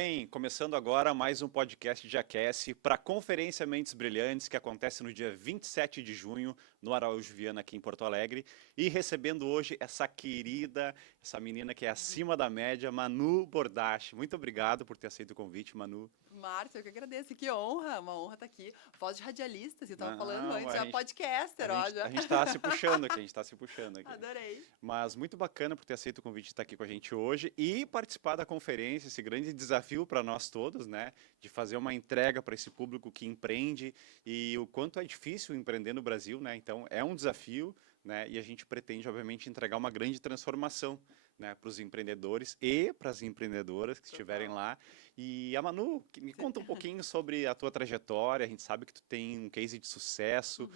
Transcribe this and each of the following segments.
bem? Começando agora mais um podcast de Aquece para a Conferência Mentes Brilhantes, que acontece no dia 27 de junho, no Araújo Viana, aqui em Porto Alegre. E recebendo hoje essa querida, essa menina que é acima da média, Manu Bordache. Muito obrigado por ter aceito o convite, Manu. Márcio, eu que agradeço. Que honra, uma honra estar aqui. Voz de radialista, você estava falando Não, antes, já podcaster, ó. a gente tá se puxando aqui, a gente tá se puxando aqui. Adorei. Mas muito bacana por ter aceito o convite de estar aqui com a gente hoje e participar da conferência, esse grande desafio para nós todos, né? De fazer uma entrega para esse público que empreende e o quanto é difícil empreender no Brasil, né? Então é um desafio, né? E a gente pretende, obviamente, entregar uma grande transformação, né, para os empreendedores e para as empreendedoras que estiverem lá. E a Manu, me conta um pouquinho sobre a tua trajetória. A gente sabe que tu tem um case de sucesso.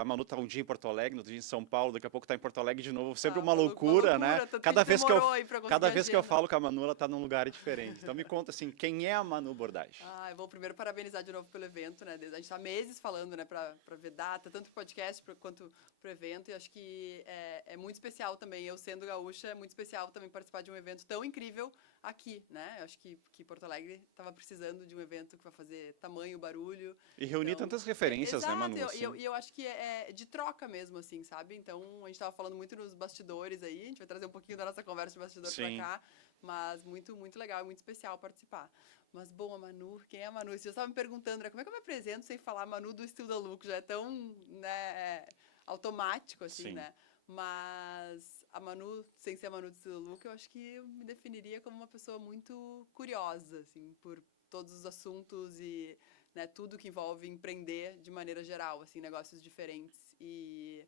A Manu tá um dia em Porto Alegre, outro dia em São Paulo, daqui a pouco tá em Porto Alegre de novo. Sempre uma loucura, né? Cada vez que eu falo com a Manu, ela tá num lugar diferente. Então me conta assim, quem é a Manu Bordache? Eu vou primeiro parabenizar de novo pelo evento, né? A gente tá meses falando, né, para ver data, tanto pro podcast quanto pro evento, e acho que é muito especial também. Eu sendo gaúcha, é muito especial também participar de um evento tão incrível aqui, né? Eu acho que Porto Alegre estava precisando de um evento que vai fazer tamanho, barulho. E reunir então, tantas referências, exato, né, Manu? E eu acho que é de troca mesmo, assim, sabe? Então, a gente estava falando muito nos bastidores aí, a gente vai trazer um pouquinho da nossa conversa de bastidor para cá, mas muito, muito legal, muito especial participar. Mas, bom, a Manu, quem é a Manu? Você estava me perguntando, né, como é que eu me apresento sem falar Manu do Still da Look? Já é tão, né, automático, assim, né? Mas a Manu, sem ser a Manu do Still da Look, eu acho que eu me definiria como uma pessoa muito curiosa, assim, por todos os assuntos e, né, tudo que envolve empreender de maneira geral, assim, negócios diferentes. E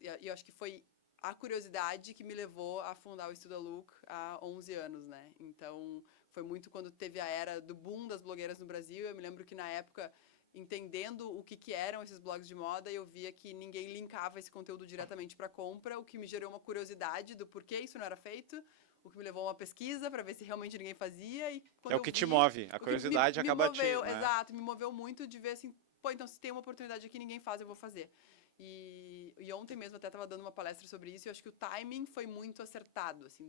eu acho que foi a curiosidade que me levou a fundar o Still da Look há 11 anos, né? Então, foi muito quando teve a era do boom das blogueiras no Brasil. Eu me lembro que, na época, entendendo o que eram esses blogs de moda, eu via que ninguém linkava esse conteúdo diretamente para compra, o que me gerou uma curiosidade do porquê isso não era feito, o que me levou a uma pesquisa para ver se realmente ninguém fazia. E quando é o que te move, a curiosidade acaba te... Exato, me moveu muito de ver assim, pô, então se tem uma oportunidade aqui, ninguém faz, eu vou fazer. E ontem mesmo até estava dando uma palestra sobre isso, e eu acho que o timing foi muito acertado, assim,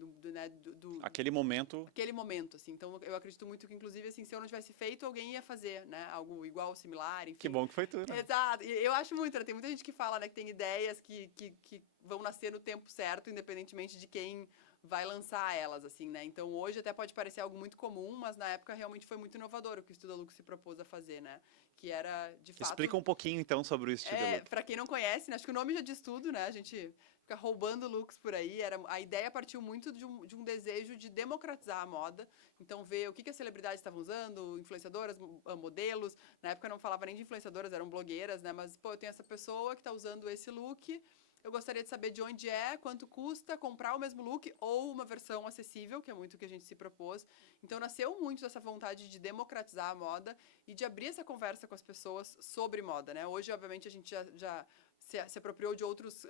aquele momento. Aquele momento, assim. Então, eu acredito muito que, inclusive, assim, se eu não tivesse feito, alguém ia fazer, né? Algo igual, similar, enfim. Que bom que foi tudo. Exato. E eu acho muito, né? Tem muita gente que fala, né, que tem ideias que vão nascer no tempo certo, independentemente de quem vai lançar elas, assim, né? Então, hoje até pode parecer algo muito comum, mas na época realmente foi muito inovador o que o Still da Look se propôs a fazer, né? Que era, de fato... Explica um pouquinho, então, sobre o Still da Look. Pra quem não conhece, né? Acho que o nome já diz tudo, né? A gente fica roubando looks por aí. A ideia partiu muito de um desejo de democratizar a moda. Então, ver o que as celebridades estavam usando, influenciadoras, modelos. Na época não falava nem de influenciadoras, eram blogueiras, né? Mas, pô, eu tenho essa pessoa que tá usando esse look. Eu gostaria de saber de onde é, quanto custa comprar o mesmo look ou uma versão acessível, que é muito o que a gente se propôs. Então, nasceu muito dessa vontade de democratizar a moda e de abrir essa conversa com as pessoas sobre moda, né? Hoje, obviamente, a gente já se apropriou de outros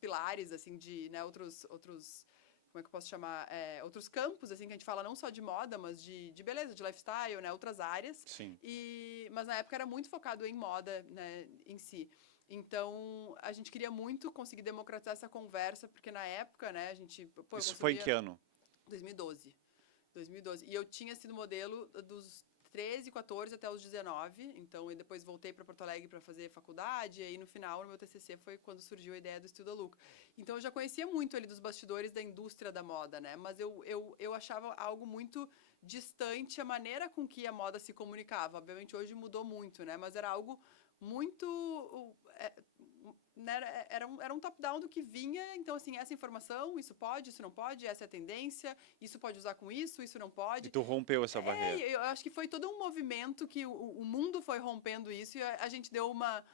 pilares, assim, de, né, outros como é que eu posso chamar? Outros campos, assim, que a gente fala não só de moda, mas de beleza, de lifestyle, né? Outras áreas. Sim. Mas na época era muito focado em moda, né, em si. Então, a gente queria muito conseguir democratizar essa conversa, porque na época, né, a gente... Pô, isso foi em que ano? 2012. E eu tinha sido modelo dos 13, 14 até os 19, então eu depois voltei para Porto Alegre para fazer faculdade, e aí no final, no meu TCC, foi quando surgiu a ideia do Still da Look. Então, eu já conhecia muito ali dos bastidores da indústria da moda, né, mas eu achava algo muito distante a maneira com que a moda se comunicava. Obviamente, hoje mudou muito, né, mas era algo muito... Era um top-down do que vinha, então, assim, essa informação, isso pode, isso não pode, essa é a tendência, isso pode usar com isso não pode. E tu rompeu essa barreira. Eu acho que foi todo um movimento que o mundo foi rompendo isso e a gente deu uma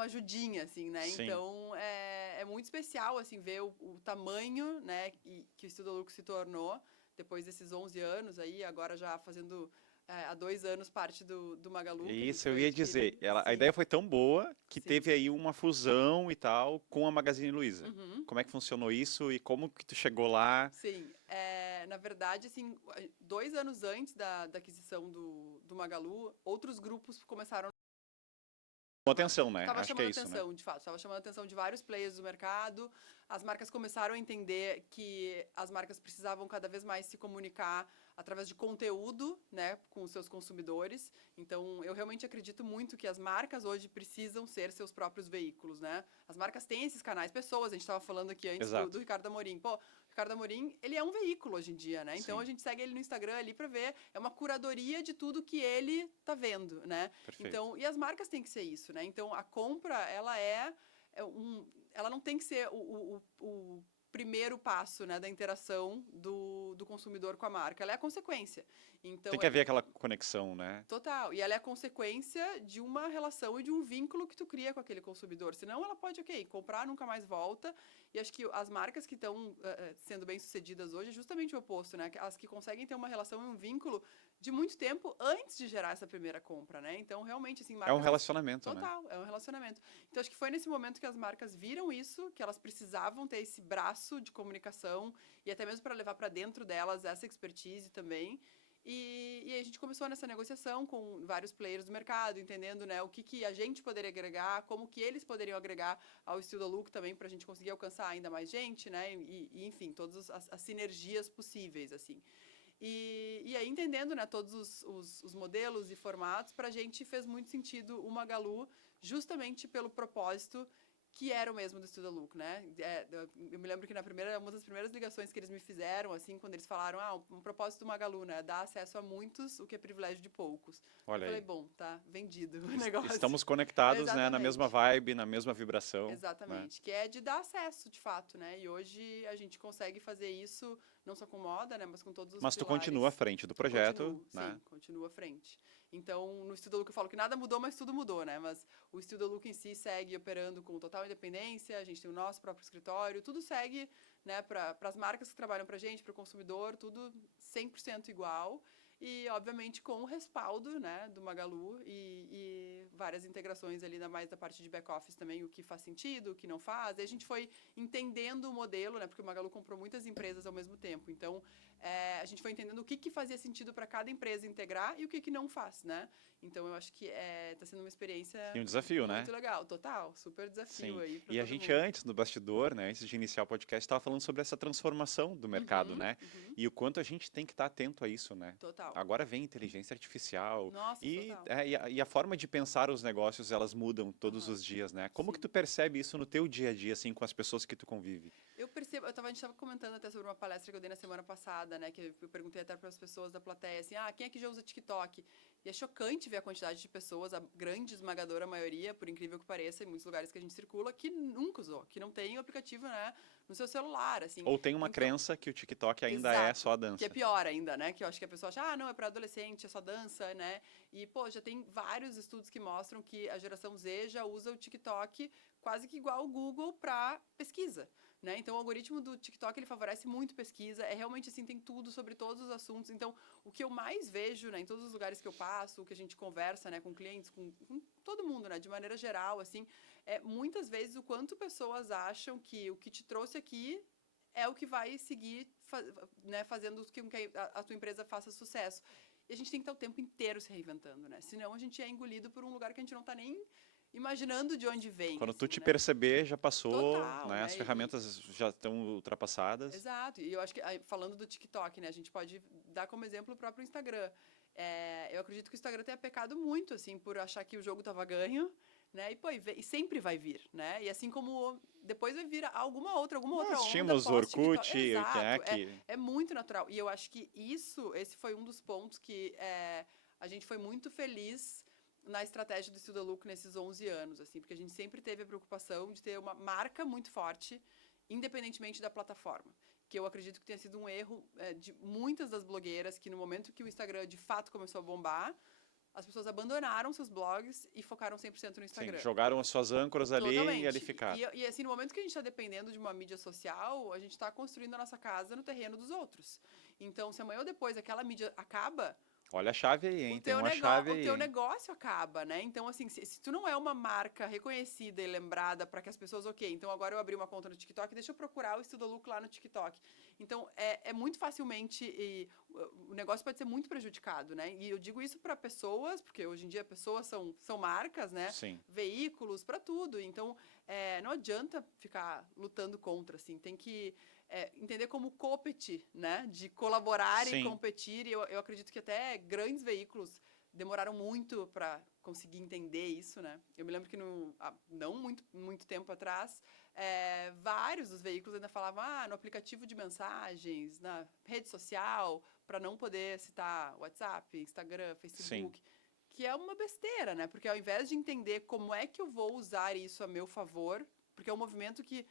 ajudinha, assim, né? Sim. Então, é muito especial, assim, ver o tamanho, né, que o Still da Look se tornou depois desses 11 anos aí, agora já fazendo... há 2 anos parte do Magalu. Isso, eu ia dizer. A ideia foi tão boa que teve aí uma fusão e tal com a Magazine Luiza. Como é que funcionou isso e como que tu chegou lá? Sim, na verdade, assim, 2 anos antes da aquisição do Magalu, outros grupos começaram... Atenção, né? Tava Acho chamando que é isso, atenção, né? de fato. Tava chamando a atenção de vários players do mercado. As marcas começaram a entender que as marcas precisavam cada vez mais se comunicar através de conteúdo, né, com os seus consumidores. Então, eu realmente acredito muito que as marcas hoje precisam ser seus próprios veículos, né? As marcas têm esses canais, pessoas, a gente estava falando aqui antes do Ricardo Amorim. Pô, o Ricardo Amorim, ele é um veículo hoje em dia, né? Então, a gente segue ele no Instagram ali para ver, é uma curadoria de tudo que ele tá vendo, né? Perfeito. Então, e as marcas têm que ser isso, né? Então, a compra, ela não tem que ser o primeiro passo, né, da interação do consumidor com a marca. Ela é a consequência. Então, tem que haver aquela conexão, né? Total. E ela é a consequência de uma relação e de um vínculo que tu cria com aquele consumidor. Senão ela pode, comprar, nunca mais volta. E acho que as marcas que estão sendo bem-sucedidas hoje é justamente o oposto, né? As que conseguem ter uma relação e um vínculo de muito tempo antes de gerar essa primeira compra, né? Então, realmente, assim, marcas... É um relacionamento, Total, né? é um relacionamento. Então, acho que foi nesse momento que as marcas viram isso, que elas precisavam ter esse braço de comunicação e até mesmo para levar para dentro delas essa expertise também. E a gente começou nessa negociação com vários players do mercado, entendendo, né, o que a gente poderia agregar, como que eles poderiam agregar ao Still the Look também, para a gente conseguir alcançar ainda mais gente, né, e enfim, todas as sinergias possíveis, assim. E aí, entendendo, né, todos os modelos e formatos, para a gente fez muito sentido o Magalu, justamente pelo propósito que era o mesmo do Still the Look, né? Eu me lembro que uma das primeiras ligações que eles me fizeram, assim, quando eles falaram, um propósito do Magalu, né? Dar acesso a muitos, o que é privilégio de poucos. Olha eu falei, aí. Bom, tá vendido o negócio. Estamos conectados, né, na mesma vibe, na mesma vibração. Exatamente, né? que é de dar acesso, de fato, né? E hoje a gente consegue fazer isso, não só com moda, né? Mas com todos os Mas tu pilares. continua à frente do projeto, Continuo, né? Sim, continuo à frente. Então, no Still the Look eu falo que nada mudou, mas tudo mudou, né? Mas o Still the Look em si segue operando com total independência, a gente tem o nosso próprio escritório, tudo segue, né, para as marcas que trabalham para a gente, para o consumidor, tudo 100% igual. E, obviamente, com o respaldo, né, do Magalu e várias integrações ali, ainda mais da parte de back-office também, o que faz sentido, o que não faz. E a gente foi entendendo o modelo, né, porque o Magalu comprou muitas empresas ao mesmo tempo. Então, a gente foi entendendo o que fazia sentido para cada empresa integrar e o que não faz, né? Então, eu acho que está sendo uma experiência E um desafio, muito né? legal. Total, super desafio Sim. aí pra E a todo gente mundo. antes, no bastidor, né, antes de iniciar o podcast, estava falando sobre essa transformação do mercado, né? E o quanto a gente tem que estar atento a isso, né? Total. Agora vem inteligência artificial. Nossa, e, total. e a forma de pensar os negócios, elas mudam todos os dias, né? Como que tu percebe isso no teu dia a dia, assim, com as pessoas que tu convive? Eu percebo, a gente estava comentando até sobre uma palestra que eu dei na semana passada, né? Que eu perguntei até para as pessoas da plateia, assim, quem é que já usa TikTok? E é chocante ver a quantidade de pessoas, a grande esmagadora maioria, por incrível que pareça, em muitos lugares que a gente circula, que nunca usou, que não tem o aplicativo, né, no seu celular, assim. Ou tem uma crença que o TikTok ainda é só a dança. Que é pior ainda, né? Que eu acho que a pessoa acha, não, é para adolescente, é só dança, né? E, pô, já tem vários estudos que mostram que a geração Z já usa o TikTok quase que igual o Google para pesquisa. Né? Então, o algoritmo do TikTok, ele favorece muito pesquisa, realmente assim, tem tudo sobre todos os assuntos. Então, o que eu mais vejo, né, em todos os lugares que eu passo, o que a gente conversa, né, com clientes, com todo mundo, né, de maneira geral, assim, muitas vezes o quanto pessoas acham que o que te trouxe aqui é o que vai seguir, né, fazendo com que a tua empresa faça sucesso. E a gente tem que estar o tempo inteiro se reinventando, né? Senão a gente é engolido por um lugar que a gente não está nem imaginando de onde vem. Quando assim, tu te né? perceber, já passou, Total, né? né? As ferramentas já estão ultrapassadas. Exato. E eu acho que, falando do TikTok, né? A gente pode dar como exemplo o próprio Instagram. Eu acredito que o Instagram tenha pecado muito, assim, por achar que o jogo estava ganho, né? E, pô, e sempre vai vir, né? E assim como depois vai vir alguma outra Nós onda tínhamos o Orkut, Exato. É muito natural. E eu acho que esse foi um dos pontos que a gente foi muito feliz na estratégia do Still the Look nesses 11 anos, assim, porque a gente sempre teve a preocupação de ter uma marca muito forte, independentemente da plataforma. Que eu acredito que tenha sido um erro de muitas das blogueiras, que no momento que o Instagram de fato começou a bombar, as pessoas abandonaram seus blogs e focaram 100% no Instagram. Sim, jogaram as suas âncoras ali Totalmente. e ali ficaram. E assim, no momento que a gente está dependendo de uma mídia social, a gente está construindo a nossa casa no terreno dos outros. Então, se amanhã ou depois aquela mídia acaba... Olha a chave aí, hein? Tem uma chave aí. O teu negócio acaba, né? Então, assim, se tu não é uma marca reconhecida e lembrada para que as pessoas, então agora eu abri uma conta no TikTok, deixa eu procurar o Still the Look lá no TikTok. Então, muito facilmente, o negócio pode ser muito prejudicado, né? E eu digo isso para pessoas, porque hoje em dia pessoas são marcas, né? Sim. Veículos, para tudo. Então, não adianta ficar lutando contra, assim, tem que entender como competir, né? De colaborar e Sim, competir. E eu acredito que até grandes veículos demoraram muito para conseguir entender isso, né? Eu me lembro que não muito tempo atrás, vários dos veículos ainda falavam, no aplicativo de mensagens, na rede social, para não poder citar WhatsApp, Instagram, sim, Facebook, que é uma besteira, né? Porque ao invés de entender como é que eu vou usar isso a meu favor, porque é um movimento que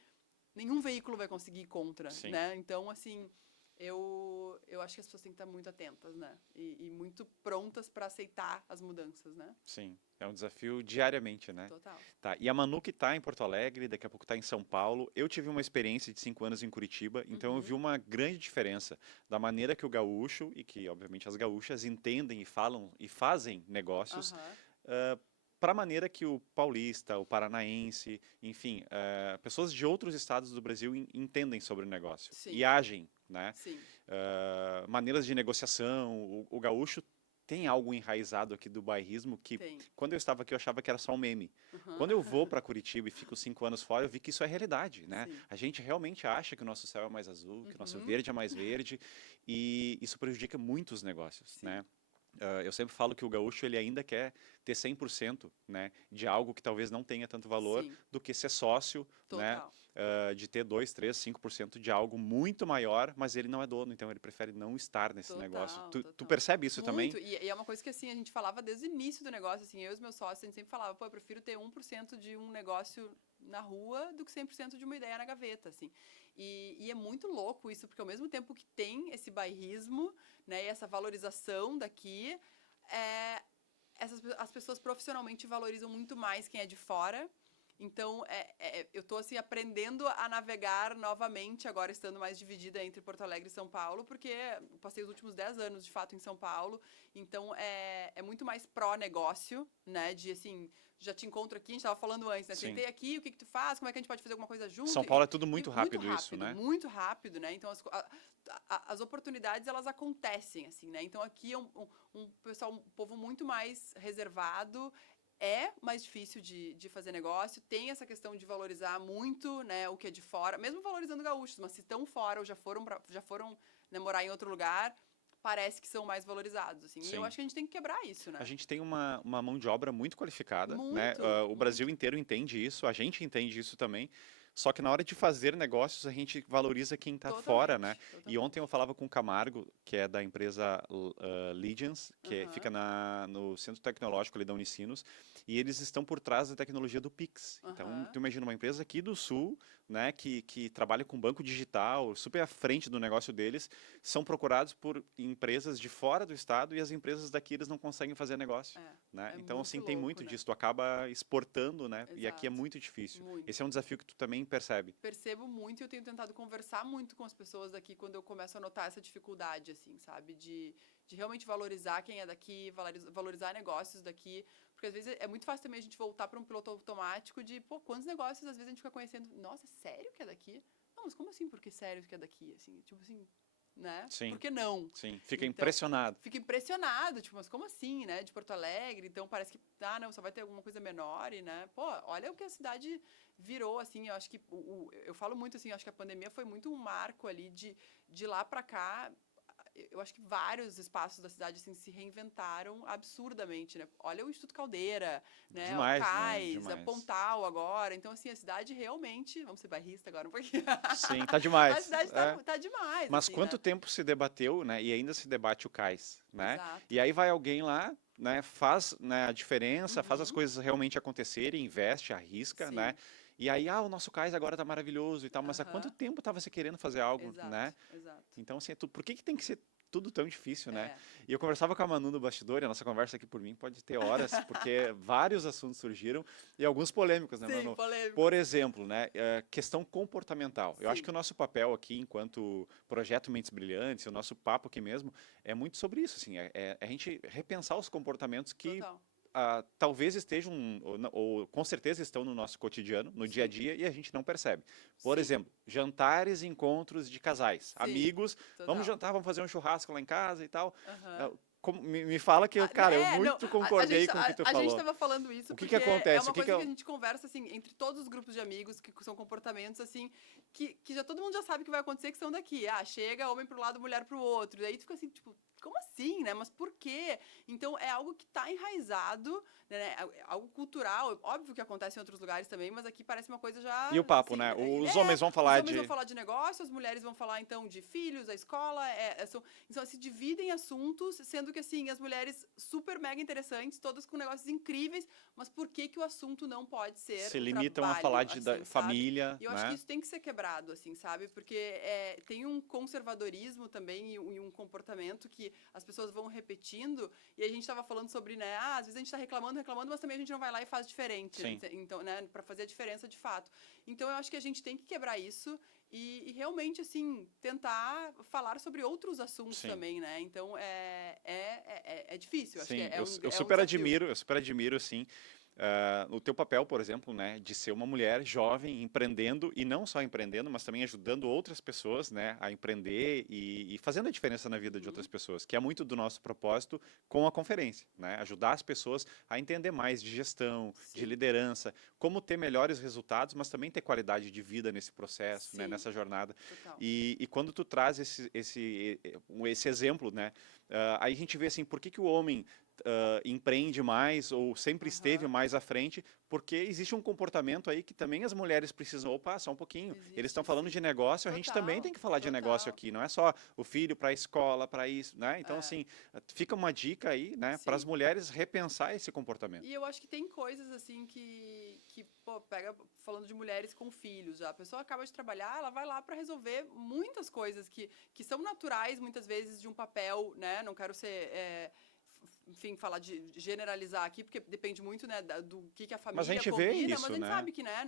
nenhum veículo vai conseguir ir contra, sim. né? Então, assim, eu acho que as pessoas têm que estar muito atentas, né? E muito prontas para aceitar as mudanças, né? Sim, é um desafio diariamente, né? Total. Tá, e a Manu que está em Porto Alegre, daqui a pouco está em São Paulo. Eu tive uma experiência de 5 anos em Curitiba, então eu vi Uhum. uma grande diferença da maneira que o gaúcho, e que obviamente as gaúchas, entendem e falam e fazem negócios, Aham. para a maneira que o paulista, o paranaense, enfim, pessoas de outros estados do Brasil entendem sobre o negócio e Sim, agem, né? sim. Maneiras de negociação, o gaúcho tem algo enraizado aqui do bairrismo que, Tem. quando eu estava aqui, eu achava que era só um meme. Uhum. Quando eu vou para Curitiba e fico 5 anos fora, eu vi que isso é realidade, né? Sim. A gente realmente acha que o nosso céu é mais azul, que o nosso Uhum. verde é mais verde, e isso prejudica muito os negócios, Sim. né? Eu sempre falo que o gaúcho ele ainda quer ter 100%, né, de algo que talvez não tenha tanto valor Sim. do que ser sócio, né, Total. de ter 2, 3, 5% de algo muito maior, mas ele não é dono, então ele prefere não estar nesse negócio. Total, Tu total. percebe isso também? Muito. E é uma coisa que, assim, a gente falava desde o início do negócio, assim, eu e os meus sócios, a gente sempre falava, pô, eu prefiro ter 1% de um negócio na rua do que 100% de uma ideia na gaveta, assim. E é muito louco isso, porque ao mesmo tempo que tem esse bairrismo, né, e essa valorização daqui, as pessoas profissionalmente valorizam muito mais quem é de fora. Então, eu estou assim, aprendendo a navegar novamente, agora estando mais dividida entre Porto Alegre e São Paulo, porque eu passei os últimos 10 anos, de fato, em São Paulo. Então, é muito mais pró-negócio, né? De, assim, já te encontro aqui, a gente estava falando antes, né? Sim. Sentei aqui, o que tu faz? Como é que a gente pode fazer alguma coisa junto? São Paulo é tudo muito Muito rápido isso, rápido, né? muito rápido, né? Então, as oportunidades, elas acontecem, assim, né? Então, aqui é um povo muito mais reservado, é mais difícil de fazer negócio, tem essa questão de valorizar muito, né, o que é de fora, mesmo valorizando gaúchos, mas se estão fora ou já foram né, morar em outro lugar, parece que são mais valorizados, assim. E eu Sim. acho que a gente tem que quebrar isso, A né? gente tem uma mão de obra muito qualificada, né? Muito, O Brasil muito. inteiro entende isso, a gente entende isso também. Só que na hora de fazer negócios, a gente valoriza quem está fora, né? Totalmente, E ontem totalmente. eu falava com o Camargo, que é da empresa Legions, que fica Aham, no Centro Tecnológico ali da Unicinos, e eles estão por trás da tecnologia do Pix. Então, aham, tu imagina uma empresa aqui do Sul, né, que trabalha com banco digital, super à frente do negócio deles, são procurados por empresas de fora do estado e as empresas daqui eles não conseguem fazer negócio, né? é Então, muito assim, tem louco, muito né? disso. Tu acaba exportando, né? E aqui é Exato, muito difícil. Esse é muito. um desafio que tu também percebe. Percebo muito e eu tenho tentado conversar muito com as pessoas daqui quando eu começo a notar essa dificuldade, assim, sabe? De realmente valorizar quem é daqui, valorizar negócios daqui. Porque às vezes é muito fácil também a gente voltar para um piloto automático de, pô, quantos negócios às vezes a gente fica conhecendo, nossa, sério que é daqui? Não, mas como assim, porque sério que é daqui? Assim, tipo assim, né? Por Sim, que não? sim. Fica Então, impressionado. fico impressionado, tipo, mas como assim, né? De Porto Alegre, então parece que, não, só vai ter alguma coisa menor e, né? Pô, olha o que a cidade virou, assim, eu acho que, eu falo muito, assim, eu acho que a pandemia foi muito um marco ali de lá pra cá, eu acho que vários espaços da cidade, assim, se reinventaram absurdamente, né? Olha o Instituto Caldeira, né? O Demais, né? Cais, a Demais. Pontal agora, então, assim, a cidade realmente, vamos ser bairrista agora um pouquinho, Sim, tá a demais. cidade É. tá demais, Mas assim, quanto né? tempo se debateu, né? E ainda se debate o cais, né? E Exato. aí vai alguém lá, né? Faz, né, a diferença, faz as Uhum. coisas realmente acontecerem, investe, arrisca, né? Sim. E aí, o nosso cais agora tá maravilhoso e tal, mas há quanto Aham. tempo tava se querendo fazer algo, Exato, né? exato. Então, assim, por que que tem que ser tudo tão difícil, né? É. E eu conversava com a Manu no bastidor, e a nossa conversa aqui por mim pode ter horas, porque vários assuntos surgiram e alguns polêmicos, né, Sim, Manu? Por polêmicos. exemplo, né, questão comportamental. Eu acho que Sim, o nosso papel aqui, enquanto projeto Mentes Brilhantes, o nosso papo aqui mesmo, é muito sobre isso, assim, é a gente repensar os comportamentos que total. talvez estejam, ou com certeza estão no nosso cotidiano, no dia a Sim, dia, e a gente não percebe. Por sim, exemplo, jantares e encontros de casais, sim, amigos, vamos total. jantar, vamos fazer um churrasco lá em casa e tal. Aham. me fala que, cara, eu muito concordei com o que tu a falou. A gente estava falando isso o que porque que acontece? é uma coisa que a gente conversa, assim, entre todos os grupos de amigos, que são comportamentos, assim, que já todo mundo já sabe que vai acontecer, que são daqui. Chega homem para um lado, mulher para o outro. Daí tu fica assim, tipo, como assim, né? Mas por quê? Então, é algo que está enraizado, né? Algo cultural. Óbvio que acontece em outros lugares também, mas aqui parece uma coisa já... E o papo, assim, né? Os homens vão falar Os homens vão falar de negócio, as mulheres vão falar, então, de filhos, a escola. Então, se dividem assuntos, sendo que, assim, as mulheres super mega interessantes, todas com negócios incríveis, mas por que o assunto não pode ser se o limitam trabalho, a falar de assim, família, E eu acho que isso tem que ser quebrado, assim, sabe? Porque tem um conservadorismo também e um comportamento que as pessoas vão repetindo, e a gente estava falando sobre, né, às vezes a gente está reclamando, mas também a gente não vai lá e faz diferente, Sim. então, né, para fazer a diferença de fato. Então, eu acho que a gente tem que quebrar isso e realmente, assim, tentar falar sobre outros assuntos Sim. também, né? Então, é difícil. Acho Sim, que eu super admiro, assim, o teu papel, por exemplo, né, de ser uma mulher jovem, empreendendo, e não só empreendendo, mas também ajudando outras pessoas, né, a empreender e fazendo a diferença na vida de outras pessoas, que é muito do nosso propósito com a conferência, né, ajudar as pessoas a entender mais de gestão, de liderança, como ter melhores resultados, mas também ter qualidade de vida nesse processo, né, nessa jornada. E quando tu traz esse exemplo, né, aí a gente vê assim, por que o homem empreende mais ou sempre esteve mais à frente, porque existe um comportamento aí que também as mulheres precisam, opa, só um pouquinho, eles estão falando de negócio, a gente também tem que falar de negócio aqui, não é só o filho para a escola, para isso, né? Então, assim, fica uma dica aí, né, para as mulheres repensar esse comportamento. E eu acho que tem coisas, assim, pô, falando de mulheres com filhos já, a pessoa acaba de trabalhar, ela vai lá para resolver muitas coisas que são naturais, muitas vezes, de um papel, né? Não quero ser... enfim, falar de generalizar aqui, porque depende muito, né, do que a família mas a gente combina, vê isso, mas a gente né? sabe que, né,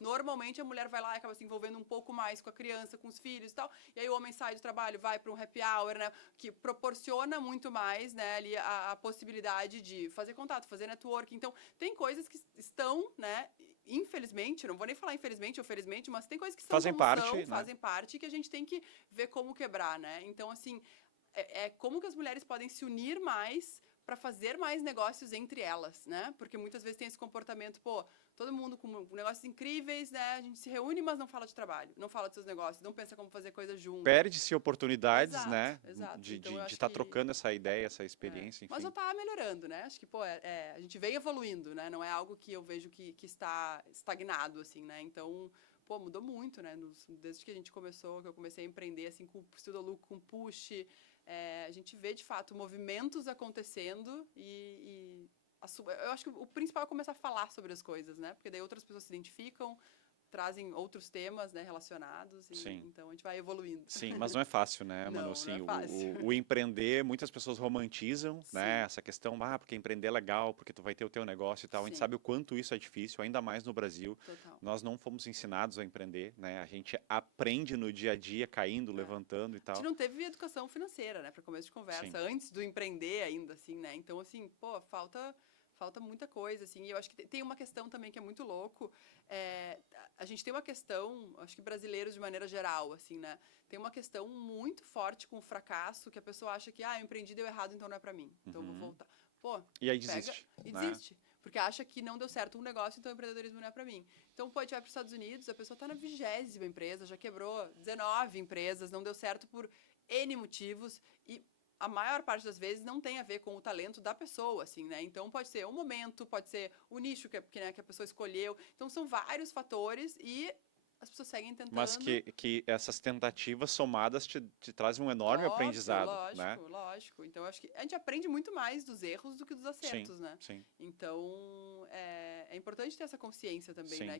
normalmente a mulher vai lá e acaba se envolvendo um pouco mais com a criança, com os filhos e tal, e aí o homem sai do trabalho, vai para um happy hour, né, que proporciona muito mais, né, ali a possibilidade de fazer contato, fazer network. Então, tem coisas que estão, né, infelizmente, não vou nem falar infelizmente ou felizmente, mas tem coisas que estão fazem parte, que a gente tem que ver como quebrar, né? Então, assim, como que as mulheres podem se unir mais para fazer mais negócios entre elas, né? Porque muitas vezes tem esse comportamento, pô, todo mundo com negócios incríveis, né? A gente se reúne, mas não fala de trabalho, não fala dos seus negócios, não pensa como fazer coisas junto. Perde-se oportunidades, né? Exato. De então, estar trocando essa ideia, essa experiência, enfim. Mas já está melhorando, né? Acho que, pô, a gente vem evoluindo, né? Não é algo que eu vejo que está estagnado, assim, né? Então, pô, mudou muito, né? Desde que a gente começou, que eu comecei a empreender, assim, com o Pseudo com Push, a gente vê, de fato, movimentos acontecendo eu acho que o principal é começar a falar sobre as coisas, né? Porque daí outras pessoas se identificam, trazem outros temas, né, relacionados, então a gente vai evoluindo. Sim, mas não é fácil, né, Manu? Assim, não é fácil. O empreender, muitas pessoas romantizam, né, essa questão, porque empreender é legal, porque tu vai ter o teu negócio e tal. A gente sabe o quanto isso é difícil, ainda mais no Brasil. Total. Nós não fomos ensinados a empreender, né? A gente aprende no dia a dia, caindo, levantando e tal. A gente não teve educação financeira, né, para começo de conversa, antes do empreender ainda, assim, né? Então, assim, pô, falta muita coisa, assim, e eu acho que tem uma questão também que é muito louco, a gente tem uma questão, acho que brasileiros de maneira geral, assim, né, tem uma questão muito forte com o fracasso, que a pessoa acha que, eu empreendi, deu errado, então não é pra mim, então eu vou voltar. Pô, e aí desiste. Desiste, porque acha que não deu certo um negócio, então o empreendedorismo não é pra mim. Então, pô, a gente vai para os Estados Unidos, a pessoa tá na 20ª empresa, já quebrou 19 empresas, não deu certo por N motivos, e a maior parte das vezes não tem a ver com o talento da pessoa, assim, né? Então, pode ser o momento, pode ser o nicho que a pessoa escolheu. Então, são vários fatores e as pessoas seguem tentando. Mas que essas tentativas somadas te trazem um enorme aprendizado, né? Lógico. Então, eu acho que a gente aprende muito mais dos erros do que dos acertos, né? Sim. Então, é importante ter essa consciência também, né?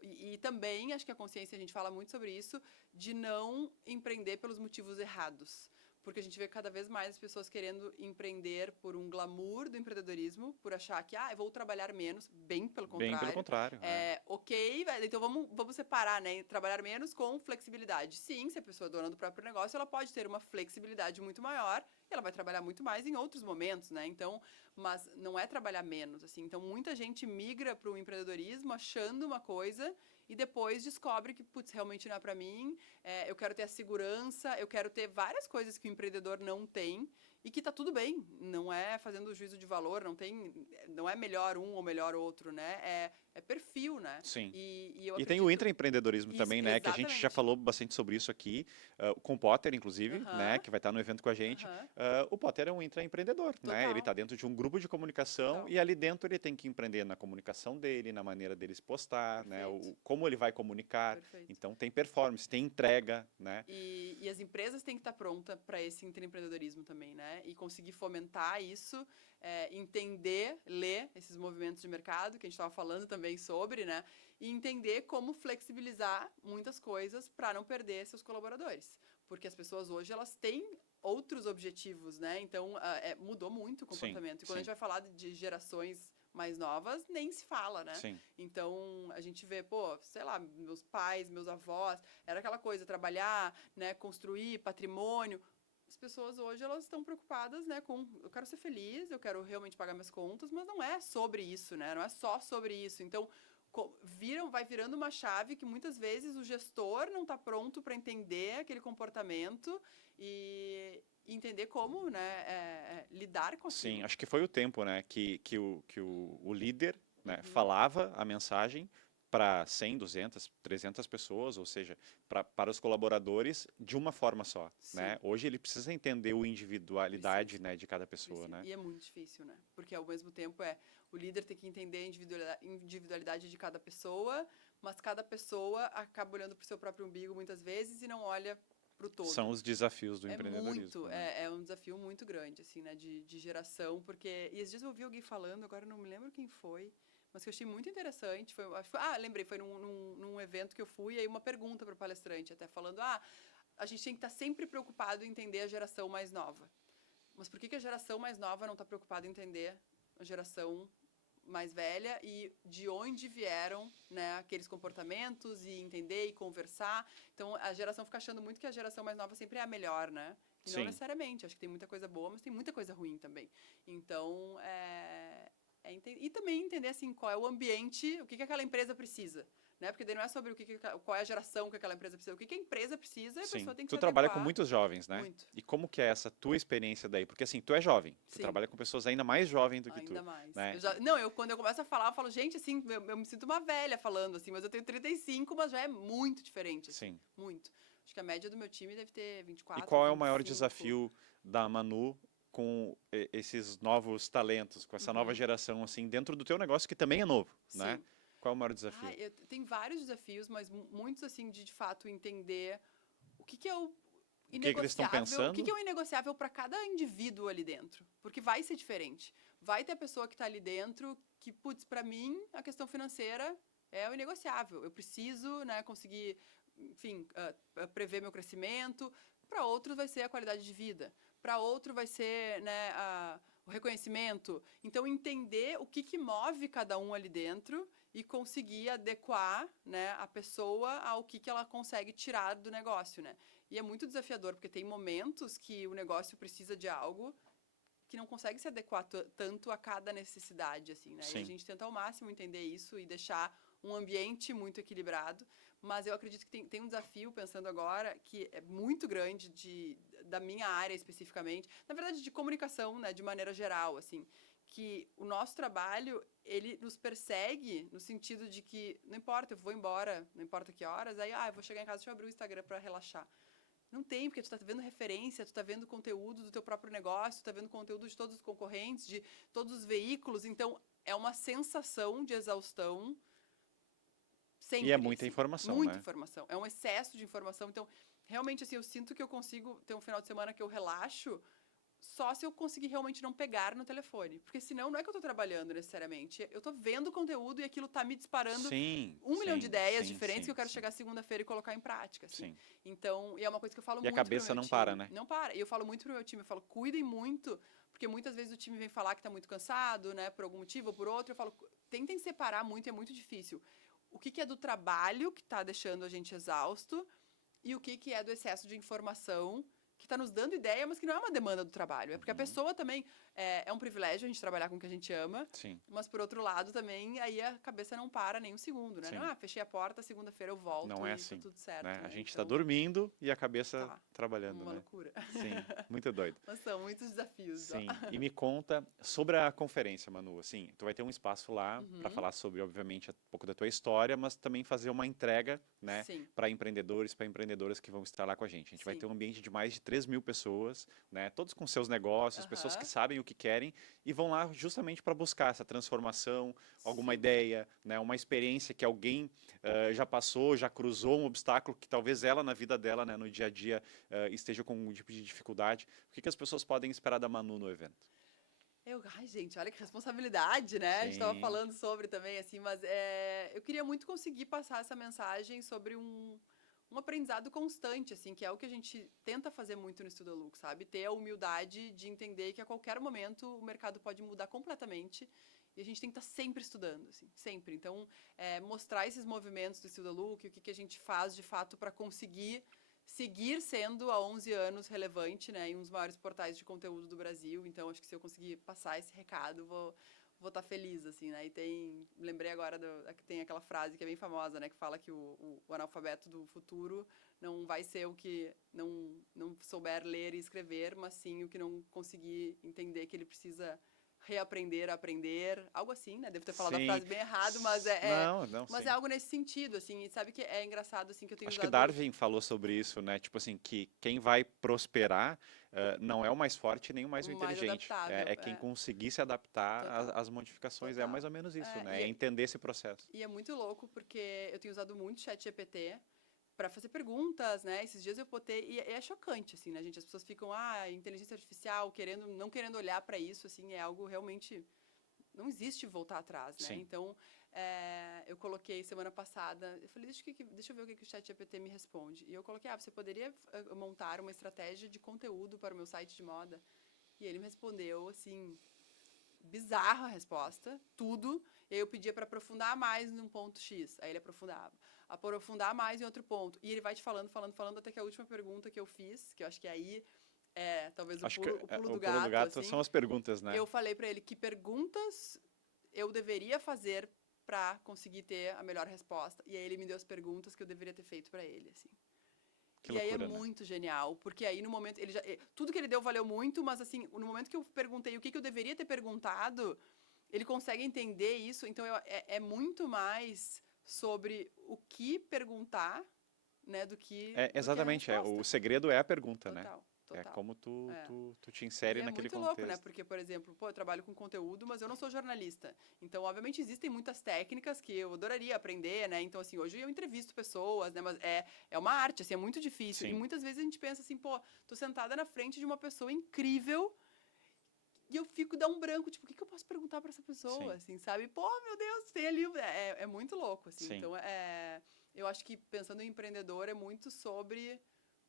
E também, acho que a consciência, a gente fala muito sobre isso, de não empreender pelos motivos errados. Porque a gente vê cada vez mais as pessoas querendo empreender por um glamour do empreendedorismo, por achar que, eu vou trabalhar menos, bem pelo contrário. Bem pelo contrário. Ok, então vamos separar, né? Trabalhar menos com flexibilidade. Sim, se a pessoa é dona do próprio negócio, ela pode ter uma flexibilidade muito maior e ela vai trabalhar muito mais em outros momentos, né? Então, mas não é trabalhar menos, assim. Então, muita gente migra para o empreendedorismo achando uma coisa e depois descobre que, putz, realmente não é para mim, eu quero ter a segurança, eu quero ter várias coisas que o empreendedor não tem, e que tá tudo bem, não é fazendo juízo de valor, não é melhor um ou melhor outro, né? É perfil, né? Sim. E eu E tem o intraempreendedorismo isso, também, né? Que a gente já exatamente. falou bastante sobre isso aqui, com o Potter, inclusive, né? Aham, Que vai estar no evento com a gente. aham, O Potter é um intraempreendedor, né? Ele total, está dentro de um grupo de comunicação total. e ali dentro ele tem que empreender na comunicação dele, na maneira dele se postar, né? Perfeito, Como ele vai comunicar. perfeito. Então tem performance, tem entrega, né? E as empresas têm que estar prontas para esse intraempreendedorismo também, né? E conseguir fomentar isso, entender, ler esses movimentos de mercado, que a gente estava falando também sobre, né? E entender como flexibilizar muitas coisas para não perder seus colaboradores. Porque as pessoas hoje, elas têm outros objetivos, né? Então, mudou muito o comportamento. E quando a gente vai falar de gerações mais novas, nem se fala, né? Sim. Então, a gente vê, pô, sei lá, meus pais, meus avós, era aquela coisa, trabalhar, né, construir patrimônio. As pessoas hoje, elas estão preocupadas, né, com, eu quero ser feliz, eu quero realmente pagar minhas contas, mas não é sobre isso, né? Não é só sobre isso. Então, vai virando uma chave que muitas vezes o gestor não está pronto para entender aquele comportamento e entender como, né, lidar com aquilo. Sim, acho que foi o tempo, né, que o líder, né, Uhum. falava a mensagem para 100, 200, 300 pessoas, ou seja, para os colaboradores de uma forma só, né? Sim. Hoje ele precisa entender a individualidade, né, de cada pessoa, né? E é muito difícil, né? Porque ao mesmo tempo o líder tem que entender a individualidade de cada pessoa, mas cada pessoa acaba olhando para o seu próprio umbigo muitas vezes e não olha para o todo. São os desafios do empreendedorismo. É um desafio muito grande, assim, né? De geração, porque... E esses dias eu ouvi alguém falando, agora eu não me lembro quem foi, mas que eu achei muito interessante. Lembrei, foi num evento que eu fui, e aí uma pergunta para o palestrante, até falando, a gente tem que estar sempre preocupado em entender a geração mais nova. Mas por que a geração mais nova não está preocupada em entender a geração mais velha e de onde vieram, né, aqueles comportamentos e entender e conversar? Então, a geração fica achando muito que a geração mais nova sempre é a melhor, né? E não necessariamente. Acho que tem muita coisa boa, mas tem muita coisa ruim também. Então, e também entender, assim, qual é o ambiente, o que aquela empresa precisa. Né? Porque daí não é sobre qual é a geração que aquela empresa precisa. O que a empresa precisa, a pessoa tem que se trabalha adequar. Com muitos jovens, né? Muito. E como que é essa tua experiência daí? Porque assim, tu é jovem, tu trabalha com pessoas ainda mais jovens do que tu. Ainda mais. Né? Quando eu começo a falar, eu falo, gente, assim, eu me sinto uma velha falando, assim, mas eu tenho 35, mas já é muito diferente. Assim, sim. Muito. Acho que a média do meu time deve ter 24, E qual 25. é o maior desafio da Manu com esses novos talentos, com essa nova geração, assim, dentro do teu negócio, que também é novo, né? Qual é o maior desafio? Tem vários desafios, mas muitos, assim, de fato entender o que é o inegociável. O que eles estão pensando? O que é o inegociável para cada indivíduo ali dentro. Porque vai ser diferente. Vai ter a pessoa que está ali dentro que, putz, para mim, a questão financeira é o inegociável. Eu preciso, né, conseguir, enfim, prever meu crescimento. Para outros vai ser a qualidade de vida. Para outro vai ser, né, o reconhecimento. Então, entender o que move cada um ali dentro e conseguir adequar, né, a pessoa ao que ela consegue tirar do negócio, né? E é muito desafiador, porque tem momentos que o negócio precisa de algo que não consegue se adequar tanto a cada necessidade, assim, né? E a gente tenta ao máximo entender isso e deixar um ambiente muito equilibrado, mas eu acredito que tem um desafio, pensando agora, que é muito grande da minha área especificamente, na verdade de comunicação, né, de maneira geral, assim, que o nosso trabalho, ele nos persegue no sentido de que não importa, eu vou embora, não importa que horas, aí, eu vou chegar em casa, deixa eu abrir o Instagram para relaxar. Não tem, porque tu tá vendo referência, tu tá vendo conteúdo do teu próprio negócio, tu tá vendo conteúdo de todos os concorrentes, de todos os veículos, então é uma sensação de exaustão sempre. E é muita informação, muita né? informação, é um excesso de informação, então realmente, assim, eu sinto que eu consigo ter um final de semana que eu relaxo só se eu conseguir realmente não pegar no telefone. Porque senão não é que eu tô trabalhando necessariamente. Eu tô vendo conteúdo e aquilo tá me disparando um milhão de ideias diferentes que eu quero chegar segunda-feira e colocar em prática. Assim. Então, e é uma coisa que eu falo muito pro meu time. E a cabeça não para, né? Não para. E eu falo muito pro meu time, eu falo, cuidem muito, porque muitas vezes o time vem falar que tá muito cansado, né, por algum motivo ou por outro. Eu falo, tentem separar muito, é muito difícil. O que é do trabalho que tá deixando a gente exausto e o que é do excesso de informação está nos dando ideia, mas que não é uma demanda do trabalho. É porque a Uhum. pessoa também é um privilégio a gente trabalhar com o que a gente ama, Sim, mas por outro lado também aí a cabeça não para nem um segundo, né? sim. Não, fechei a porta, segunda-feira eu volto Não é e tá assim, tudo certo, né? A né? gente está Então, dormindo e a cabeça tá, trabalhando, uma né? loucura. Sim, muito doido. Mas são muitos desafios, ó. Sim, e me conta sobre a conferência, Manu. Assim, tu vai ter um espaço lá para Uhum. falar sobre, obviamente, um pouco da tua história, mas também fazer uma entrega, né, Sim, para empreendedores, para empreendedoras que vão estar lá com a gente. A gente vai sim. ter um ambiente de mais de 3.000 pessoas, né, todos com seus negócios, pessoas que Aham. sabem o que querem e vão lá justamente para buscar essa transformação, alguma Sim. ideia, né, uma experiência que alguém já passou, já cruzou um obstáculo que talvez ela na vida dela, né, no dia a dia, esteja com algum tipo de dificuldade. O que as pessoas podem esperar da Manu no evento? Ai, gente, olha que responsabilidade, né? A gente tava Sim, falando sobre também, assim, mas eu queria muito conseguir passar essa mensagem sobre um aprendizado constante, assim, que é o que a gente tenta fazer muito no Estuda Lux, sabe? Ter a humildade de entender que a qualquer momento o mercado pode mudar completamente e a gente tem que estar sempre estudando, assim, sempre. Então, mostrar esses movimentos do Estuda Lux, o que, que a gente faz de fato para conseguir seguir sendo há 11 anos relevante, né, em um dos maiores portais de conteúdo do Brasil. Então, acho que se eu conseguir passar esse recado, vou estar feliz, assim, né? E lembrei agora que tem aquela frase que é bem famosa, né, que fala que o analfabeto do futuro não vai ser o que não souber ler e escrever, mas sim o que não conseguir entender que ele precisa reaprender a aprender, algo assim, né? Devo ter falado a sim. frase bem errado, mas Não, não, mas é sim. algo nesse sentido, assim, e sabe que é engraçado, assim, que eu tenho Acho que usado... Darwin falou sobre isso, né? Tipo assim, que quem vai prosperar não é o mais forte nem o mais mais inteligente. adaptável, É quem conseguir se adaptar total, às modificações. É total. mais ou menos isso, É, né? É entender esse processo. e é muito louco porque eu tenho usado muito o chat GPT para fazer perguntas, né? Esses dias eu botei e é chocante, assim, né, gente? As pessoas ficam, inteligência artificial, não querendo olhar para isso, assim, é algo realmente não existe voltar atrás, né? Sim. Então, eu coloquei semana passada, eu falei, deixa eu ver o que o chat GPT me responde. E eu coloquei, você poderia montar uma estratégia de conteúdo para o meu site de moda? E ele me respondeu, assim, bizarra a resposta, tudo. E aí eu pedia para aprofundar mais num ponto X. Aí ele aprofundava. Aprofundar mais em outro ponto. E ele vai te falando, falando, falando, até que a última pergunta que eu fiz, que eu acho que aí talvez Acho que o pulo o do pulo do gato, gato são assim. as perguntas, né? Eu falei para ele que perguntas eu deveria fazer para conseguir ter a melhor resposta. E aí ele me deu as perguntas que eu deveria ter feito para ele, assim. Que E aí é loucura, né? muito genial, porque aí no momento tudo que ele deu valeu muito, mas assim, no momento que eu perguntei o que eu deveria ter perguntado, ele consegue entender isso, então é muito mais sobre o que perguntar, né, do que a Exatamente, o resposta. segredo é a pergunta, né? Total, É total. como É. tu te E insere é naquele muito louco, né? contexto. Porque, por exemplo, eu trabalho com conteúdo, mas eu não sou jornalista. Então, obviamente, existem muitas técnicas que eu adoraria aprender, né? Então, assim, hoje eu entrevisto pessoas, né? Mas é uma arte, assim, é muito difícil. E Sim, muitas vezes a gente pensa assim, tô sentada na frente de uma pessoa incrível e eu fico, dá um branco, tipo, o que eu posso perguntar pra essa pessoa, sim, assim, sabe? Meu Deus, tem ali... É muito louco, assim. sim. Então, eu acho que pensando em empreendedor é muito sobre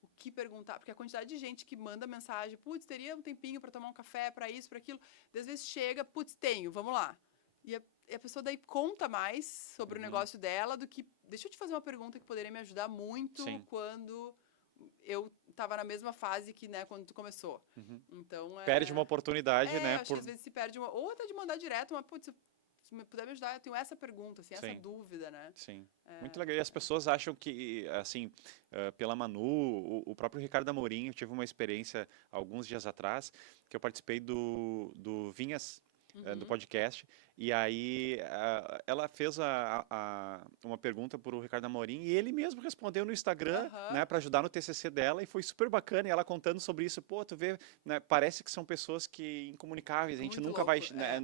o que perguntar, porque a quantidade de gente que manda mensagem, teria um tempinho para tomar um café, para isso, para aquilo, às vezes chega, tenho, vamos lá. E a pessoa daí conta mais sobre o Uhum, negócio dela do que, deixa eu te fazer uma pergunta que poderia me ajudar muito sim. quando eu estava na mesma fase que, né, quando tu começou. Uhum. Então, Perde uma oportunidade, né? acho que às vezes se perde ou até de mandar direto, mas, se me puder me ajudar, eu tenho essa pergunta, assim, essa Sim. dúvida, né? Sim, muito É, legal. E as pessoas acham que, assim, pela Manu, o próprio Ricardo Amorim, eu tive uma experiência alguns dias atrás, que eu participei do Vinhas, do uhum, podcast, e aí ela fez uma pergunta para o Ricardo Amorim e ele mesmo respondeu no Instagram, aham, né, para ajudar no TCC dela, e foi super bacana, e ela contando sobre isso, pô, tu vê, né, parece que são pessoas que incomunicáveis, a gente muito nunca vai, louco, né,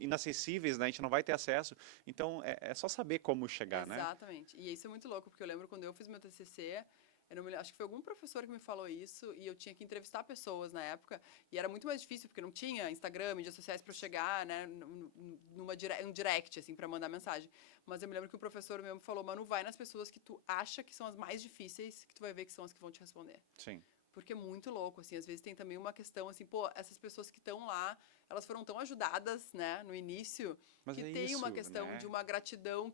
inacessíveis, né, a gente não vai ter acesso, então, é só saber como chegar, né? exatamente. E isso é muito louco, porque eu lembro quando eu fiz meu TCC, eu não me acho que foi algum professor que me falou isso, e eu tinha que entrevistar pessoas na época, e era muito mais difícil, porque não tinha Instagram, mídias sociais para eu chegar, né, um direct, assim, para mandar mensagem. Mas eu me lembro que o professor mesmo falou, Manu, vai nas pessoas que tu acha que são as mais difíceis, que tu vai ver que são as que vão te responder. Sim. Porque é muito louco, assim, às vezes tem também uma questão, assim, essas pessoas que estão lá, elas foram tão ajudadas, né, no início, Mas que é tem uma isso, questão de né? uma gratidão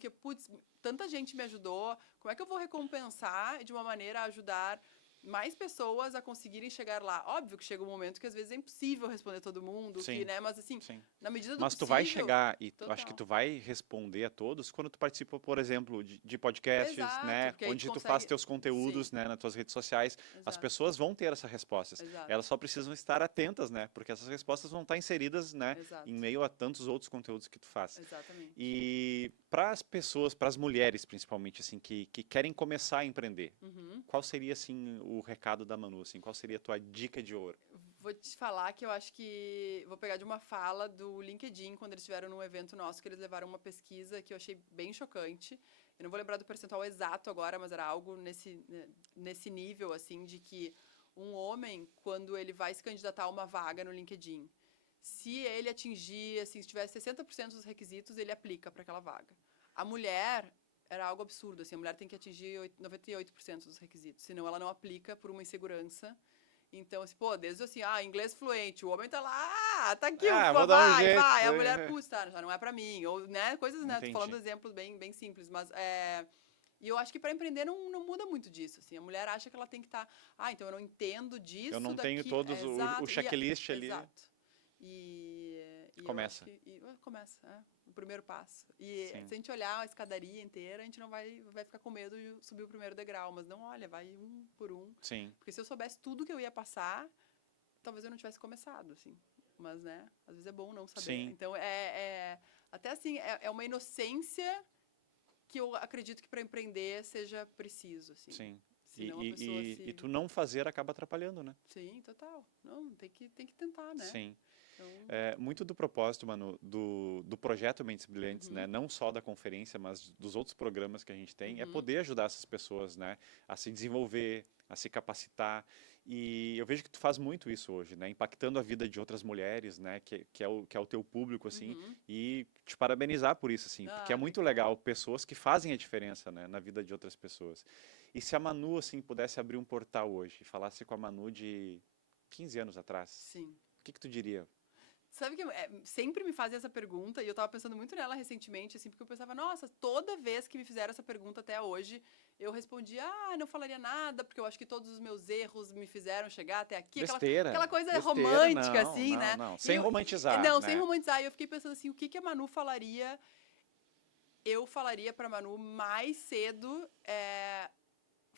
tanta gente me ajudou, como é que eu vou recompensar de uma maneira a ajudar, mais pessoas a conseguirem chegar lá. Óbvio que chega um momento que às vezes é impossível responder todo mundo, Sim. que, né? Mas assim, Sim. na medida do Mas tu possível... vai chegar e Total. acho que tu vai responder a todos quando tu participa, por exemplo, de podcasts, Exato, né? porque aí Onde tu tu faz consegue... teus conteúdos, Sim, né? Nas tuas redes sociais. As exato, pessoas vão ter essas respostas. exato, Elas só precisam estar atentas, né? Porque essas respostas vão estar inseridas, né? exato, Em meio a tantos outros conteúdos que tu faz. exatamente. E para as pessoas, para as mulheres principalmente, assim, que querem começar a empreender, Uhum. qual seria, assim, o recado da Manu, assim? Qual seria a tua dica de ouro? Vou te falar que eu acho que vou pegar de uma fala do LinkedIn quando eles estiveram num evento nosso que eles levaram uma pesquisa que eu achei bem chocante. Eu não vou lembrar do percentual exato agora, mas era algo nesse nível assim de que um homem, quando ele vai se candidatar a uma vaga no LinkedIn, se ele atingir, assim, se tiver 60% dos requisitos, ele aplica para aquela vaga. A mulher era algo absurdo, assim, a mulher tem que atingir 98% dos requisitos, senão ela não aplica por uma insegurança. Então, assim, pô, desde assim, inglês fluente, o homem tá lá, tá aqui, Vou dar um vai, jeito. vai. A mulher, putz, tá, já não é pra mim. Ou, né, coisas, né, tô Entendi. falando exemplos bem simples, mas e eu acho que para empreender não muda muito disso, assim. A mulher acha que ela tem que estar, então eu não entendo disso, Eu não tenho todos o exato, checklist ali. exato. E Começa. eu acho que começa, o primeiro passo. E Sim. se a gente olhar a escadaria inteira, a gente não vai ficar com medo de subir o primeiro degrau, mas não, olha, vai um por um. Sim. Porque se eu soubesse tudo que eu ia passar, talvez eu não tivesse começado, assim. Mas, né, às vezes é bom não saber. Sim. Então, até assim, é uma inocência que eu acredito que para empreender seja preciso, assim. Sim. Senão a pessoa E tu não fazer acaba atrapalhando, né? Sim, total. Não, tem que tentar, né? Sim. Então... Muito do propósito, Manu, do projeto Mentes Brilhantes, né? Uhum. Não só da conferência, mas dos outros programas que a gente tem, é Uhum. poder ajudar essas pessoas, né? A se desenvolver, a se capacitar. E eu vejo que tu faz muito isso hoje, né? Impactando a vida de outras mulheres, né? Que é o teu público, assim. Uhum. E te parabenizar por isso, assim. Porque é muito legal pessoas que fazem a diferença, né? Na vida de outras pessoas. E se a Manu, assim, pudesse abrir um portal hoje e falasse com a Manu de 15 anos atrás, Sim. o que tu diria? Sabe que sempre me fazem essa pergunta, e eu tava pensando muito nela recentemente, assim, porque eu pensava, nossa, toda vez que me fizeram essa pergunta até hoje, eu respondia, não falaria nada, porque eu acho que todos os meus erros me fizeram chegar até aqui. Besteira. Aquela coisa Besteira, romântica, não, assim, não, né? Não, sem romantizar. Não, né? sem romantizar. E eu fiquei pensando assim, o que a Manu falaria? Eu falaria pra Manu mais cedo,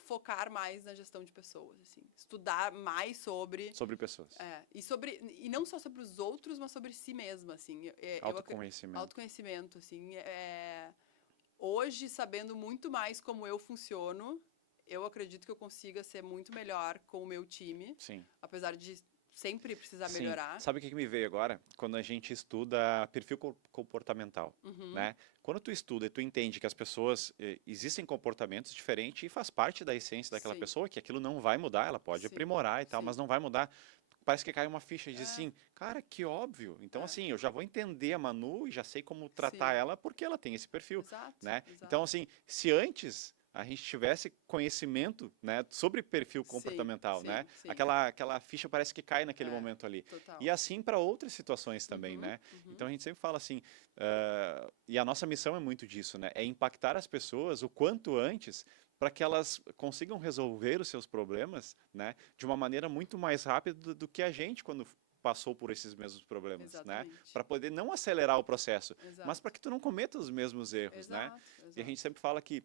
focar mais na gestão de pessoas, assim, estudar mais sobre pessoas. E não só sobre os outros, mas sobre si mesma, assim. Autoconhecimento. Autoconhecimento, assim. Hoje, sabendo muito mais como eu funciono, eu acredito que eu consiga ser muito melhor com o meu time. Sim. Apesar de sempre precisar Sim. melhorar. Sabe o que me veio agora? Quando a gente estuda perfil comportamental, Uhum. né? Quando tu estuda e tu entende que as pessoas, existem comportamentos diferentes e faz parte da essência daquela Sim. pessoa, que aquilo não vai mudar, ela pode Sim. aprimorar e tal, Sim. mas não vai mudar. Parece que cai uma ficha e diz assim, cara, que óbvio. Então, assim, eu já vou entender a Manu e já sei como tratar Sim. ela porque ela tem esse perfil, Exato, né? exato. Então, assim, se antes a gente tivesse conhecimento, né, sobre perfil comportamental, sim, né? sim. Aquela ficha parece que cai naquele momento ali. Total. E assim para outras situações também, né? Então a gente sempre fala assim, e a nossa missão é muito disso, né? É impactar as pessoas o quanto antes para que elas consigam resolver os seus problemas, né, de uma maneira muito mais rápida do que a gente quando passou por esses mesmos problemas, Exatamente. né? Para poder não acelerar o processo, Exato. mas para que tu não cometa os mesmos erros, né? Exato. E a gente sempre fala que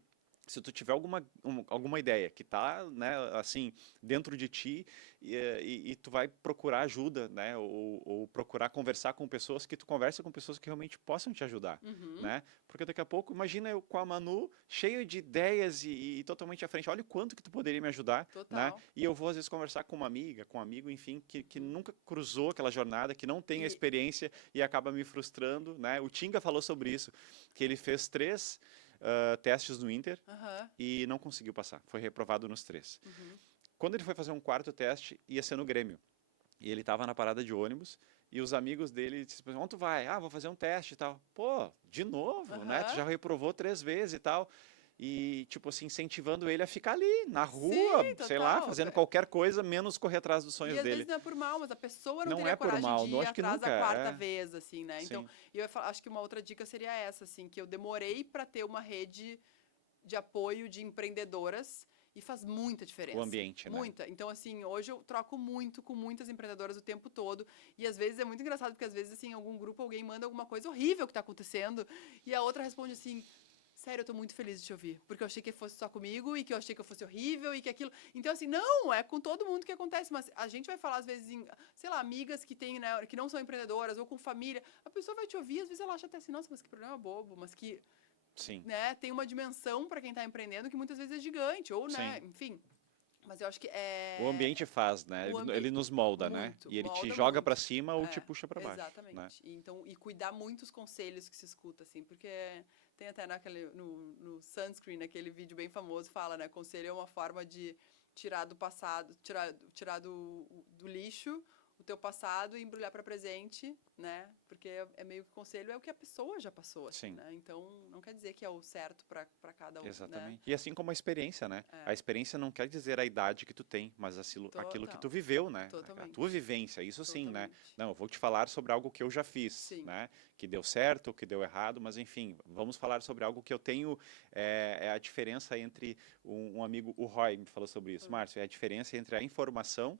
se tu tiver alguma ideia que está, né, assim, dentro de ti e tu vai procurar ajuda, né, ou procurar conversar com pessoas, que tu conversa com pessoas que realmente possam te ajudar, né? Porque daqui a pouco, imagina eu com a Manu, cheio de ideias e totalmente à frente, olha o quanto que tu poderia me ajudar, né? E eu vou às vezes conversar com uma amiga, com um amigo, enfim, que nunca cruzou aquela jornada, que não tem a experiência e acaba me frustrando, né? O Tinga falou sobre isso, que ele fez 3 testes no Inter e não conseguiu passar. Foi reprovado nos 3. Quando ele foi fazer um 4º teste, ia ser no Grêmio. E ele estava na parada de ônibus e os amigos dele disseram, onde tu vai? Vou fazer um teste e tal. Pô, de novo, né? Tu já reprovou 3 vezes e tal. E, tipo assim, incentivando ele a ficar ali, na rua, sei lá, fazendo qualquer coisa, menos correr atrás dos sonhos dele. E às vezes não é por mal, mas a pessoa não teria é por coragem mal, de ir atrás da 4ª vez, assim, né? Sim. Então, eu acho que uma outra dica seria essa, assim, que eu demorei para ter uma rede de apoio de empreendedoras E faz muita diferença. O ambiente, né? Muita. Então, assim, hoje eu troco muito com muitas empreendedoras o tempo todo. E às vezes é muito engraçado, porque às vezes, assim, em algum grupo alguém manda alguma coisa horrível que tá acontecendo. E a outra responde assim: sério, eu tô muito feliz de te ouvir. Porque eu achei que fosse só comigo e que eu achei que eu fosse horrível e que aquilo. Então, assim, não, é com todo mundo que acontece. Mas a gente vai falar, às vezes, em, sei lá, amigas que tem, né, que não são empreendedoras ou com família. A pessoa vai te ouvir, às vezes ela acha até assim, nossa, mas que problema bobo, mas que. Sim. Né, tem uma dimensão para quem tá empreendendo que muitas vezes é gigante. Ou, né, Sim. enfim. Mas eu acho que é. O ambiente faz, né? Ele nos molda, né? Muito, E ele te molda joga muito. para cima ou te É, puxa para baixo, exatamente. né? E, então, e cuidar muito os conselhos que se escuta, assim, porque tem até no Sunscreen, aquele vídeo bem famoso, fala, né? Conselho é uma forma de tirar do passado, tirar do lixo o teu passado e embrulhar para presente, né? Porque é meio que conselho é o que a pessoa já passou, assim, Sim. né? Então, não quer dizer que é o certo para cada um, Exatamente. né? E assim como a experiência, né? É. A experiência não quer dizer a idade que tu tem, mas aquilo que Total. tu viveu, né? A Totalmente. tua vivência, isso sim, né? Totalmente. Não, eu vou te falar sobre algo que eu já fiz, Sim. né? Que deu certo, que deu errado, mas enfim, vamos falar sobre algo que eu tenho, é a diferença entre um amigo, o Roy me falou sobre isso, Márcio, é a diferença entre a informação